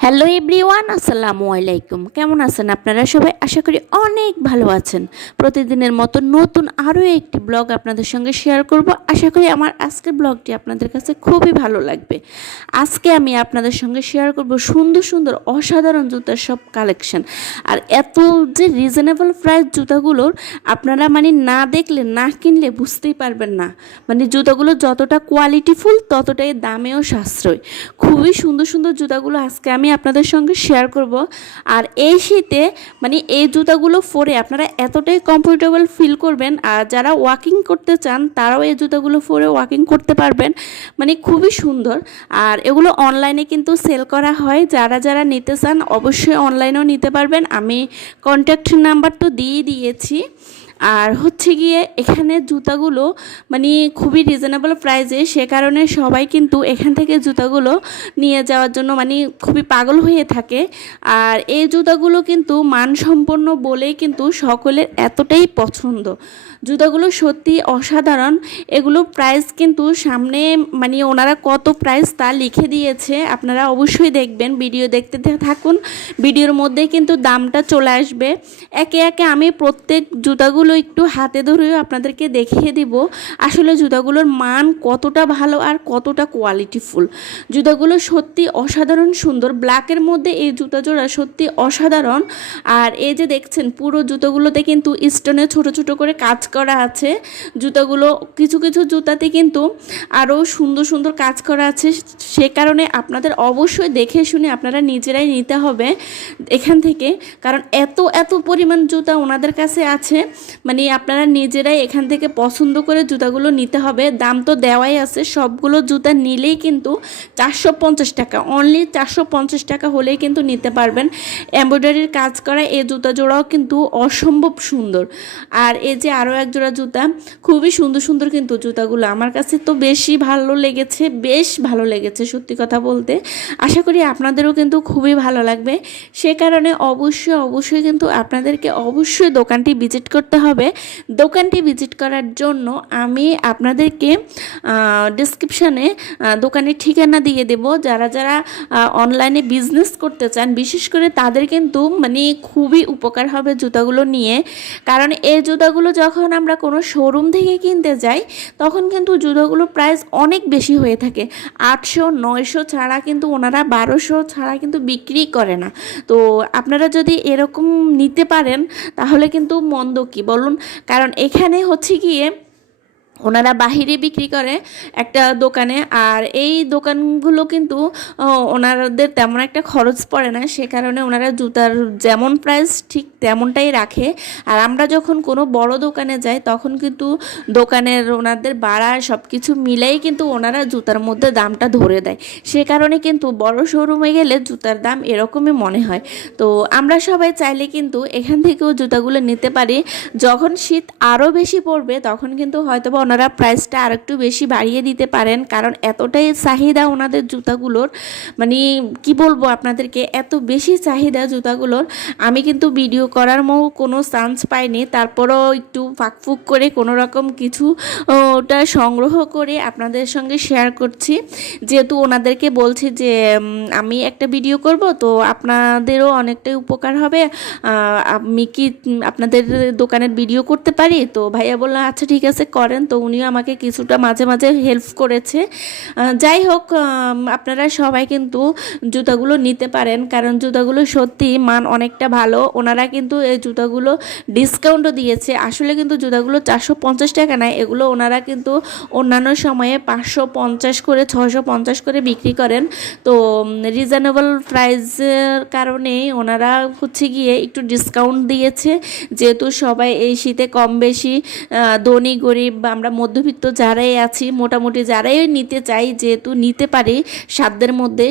Hello everyone, আসসালামু আলাইকুম। কেমন আছেন আপনারা সবাই? আশা করি অনেক ভালো আছেন। প্রতিদিনের মতো নতুন আরও একটি ব্লগ আপনাদের সঙ্গে শেয়ার করব। আশা করি আমার আজকের ব্লগটি আপনাদের কাছে খুবই ভালো লাগবে। আজকে আমি আপনাদের সঙ্গে শেয়ার করব সুন্দর সুন্দর অসাধারণ জুতার সব কালেকশন। আর এত যে রিজনেবল প্রাইস জুতাগুলোর, আপনারা না দেখলে না কিনলে বুঝতেই পারবেন না। জুতাগুলো যতটা কোয়ালিটিফুল ততটাই দামেও সাশ্রয়। খুবই সুন্দর সুন্দর জুতাগুলো আজকে আমি আপনাদের সঙ্গে শেয়ার করব। আর এই শীতে এই জুতাগুলো পরে আপনারা এতটাই কমফোর্টেবল ফিল করবেন, আর যারা ওয়াকিং করতে চান তারাও এই জুতাগুলো পরে ওয়াকিং করতে পারবেন। খুবই সুন্দর। আর এগুলো অনলাইনে কিন্তু সেল করা হয়, যারা যারা নিতে চান অবশ্যই অনলাইনেও নিতে পারবেন। আমি কন্ট্যাক্ট নাম্বার তো দিয়ে দিয়েছি। আর হচ্ছে গিয়ে এখানে জুতাগুলো খুবই রিজনেবল প্রাইসে, সে কারণে সবাই কিন্তু এখান থেকে জুতাগুলো নিয়ে যাওয়ার জন্য খুবই পাগল হয়ে থাকে। আর এই জুতাগুলো কিন্তু মানসম্পন্ন বলেই কিন্তু সকলের এতটাই পছন্দ। জুতাগুলো সত্যি অসাধারণ। এগুলো প্রাইস কিন্তু সামনে ওনারা কত প্রাইস তা লিখে দিয়েছে, আপনারা অবশ্যই দেখবেন। ভিডিও দেখতে থাকুন, ভিডিওর মধ্যে কিন্তু দামটা চলে আসবে। একে একে আমি প্রত্যেক জুতাগুলো একটু হাতে ধরেও আপনাদেরকে দেখিয়ে দিব আসলে জুতাগুলোর মান কতটা ভালো আর কতটা কোয়ালিটিফুল। জুতাগুলো সত্যি অসাধারণ সুন্দর। ব্ল্যাকের মধ্যে এই জুতা জোড়া সত্যি অসাধারণ। আর এই যে দেখছেন পুরো জুতোগুলোতে কিন্তু স্টোনে ছোট ছোট করে কাজ করা আছে। জুতাগুলো কিছু কিছু জুতাতে কিন্তু আরও সুন্দর সুন্দর কাজ করা আছে, সে কারণে আপনাদের অবশ্যই দেখে শুনে আপনারা নিজেরাই নিতে হবে এখান থেকে। কারণ এত এত পরিমাণ জুতা ওনাদের কাছে আছে, আপনারা নিজেরাই এখান থেকে পছন্দ করে জুতাগুলো নিতে হবে। দাম তো দেওয়াই আছে, সবগুলো জুতা নিলেই কিন্তু 450 টাকা, অনলি 450 টাকা হলেই কিন্তু নিতে পারবেন। এমব্রয়ডারির কাজ করা এই জুতা জোড়াও কিন্তু অসম্ভব সুন্দর। আর এই যে আরও এক জোড়া জুতা, খুবই সুন্দর সুন্দর কিন্তু জুতাগুলো আমার কাছে তো বেশি ভালো লেগেছে, বেশ ভালো লেগেছে সত্যি কথা বলতে। আশা করি আপনাদেরও কিন্তু খুবই ভালো লাগবে। সে কারণে অবশ্যই অবশ্যই কিন্তু আপনাদেরকে অবশ্যই দোকানটি ভিজিট করতে হবে। দোকানটি ভিজিট করার জন্য আমি আপনাদেরকে ডেসক্রিপশানে দোকানের ঠিকানা দিয়ে দেব। যারা যারা অনলাইনে বিজনেস করতে চান বিশেষ করে তাদের কিন্তু খুবই উপকার হবে জুতাগুলো নিয়ে। কারণ এই জুতাগুলো যখন আমরা কোনো শোরুম থেকে কিনতে যাই তখন কিন্তু জুতাগুলোর প্রাইস অনেক বেশি হয়ে থাকে। 800-900 ছাড়া কিন্তু ওনারা 1200 ছাড়া কিন্তু বিক্রি করে না। তো আপনারা যদি এরকম নিতে পারেন তাহলে কিন্তু মন্দ কি বলুন। কারণ এখানে হচ্ছে গিয়ে ওনারা বাহিরে বিক্রি করে একটা দোকানে, আর এই দোকানগুলো কিন্তু ওনাদের তেমন একটা খরচ পড়ে না, সে কারণে ওনারা জুতার যেমন প্রাইস ঠিক তেমনটাই রাখে। আর আমরা যখন কোনো বড় দোকানে যাই তখন কিন্তু দোকানের ওনাদের ভাড়া সব কিছু মিলেই কিন্তু ওনারা জুতার মধ্যে দামটা ধরে দেয়। সে কারণে কিন্তু বড় শোরুমে গেলে জুতার দাম এরকমই মনে হয়। তো আমরা সবাই চাইলে কিন্তু এখান থেকেও জুতাগুলো নিতে পারি। যখন শীত আরও বেশি পড়বে তখন কিন্তু হয়তোবা ওনারা প্রাইসটা আর একটু বেশি বাড়িয়ে দিতে পারেন, কারণ এতটাই চাহিদা ওনাদের জুতাগুলোর। কি বলবো আপনাদেরকে, এত বেশি চাহিদা জুতাগুলোর। আমি কিন্তু ভিডিও করার কোনো চান্স পাইনি, তারপরও একটু ফাঁকফুক করে কোনো রকম কিছু ওটা সংগ্রহ করে আপনাদের সঙ্গে শেয়ার করছি। যেহেতু ওনাদেরকে বলছি যে আমি একটা ভিডিও করব, তো আপনাদেরও অনেকটাই উপকার হবে। আমি কি আপনাদের দোকানের ভিডিও করতে পারি? তো ভাইয়া বললো আচ্ছা ঠিক আছে করেন। তো উনিও আমাকে কিছুটা মাঝে মাঝে হেল্প করেছে। যাই হোক, আপনারা সবাই কিন্তু জুতাগুলো নিতে পারেন, কারণ জুতাগুলো সত্যি মান অনেকটা ভালো। ওনারা কিন্তু এই জুতাগুলো ডিসকাউন্টও দিয়েছে। আসলে কিন্তু জুতাগুলো 450 টাকা নেয়, এগুলো ওনারা কিন্তু অন্যান্য সময়ে 550 করে 650 করে বিক্রি করেন। তো রিজনেবল প্রাইসের কারণে ওনারা হচ্ছে গিয়ে একটু ডিসকাউন্ট দিয়েছে। যেহেতু সবাই এই শীতে কম বেশি ধনী গরিব বা আমরা মধ্যবিত্ত যারাই আছি, মোটামুটি যারাই নিতে চাই, যেহেতু নিতে পারি সাধ্যের মধ্যে,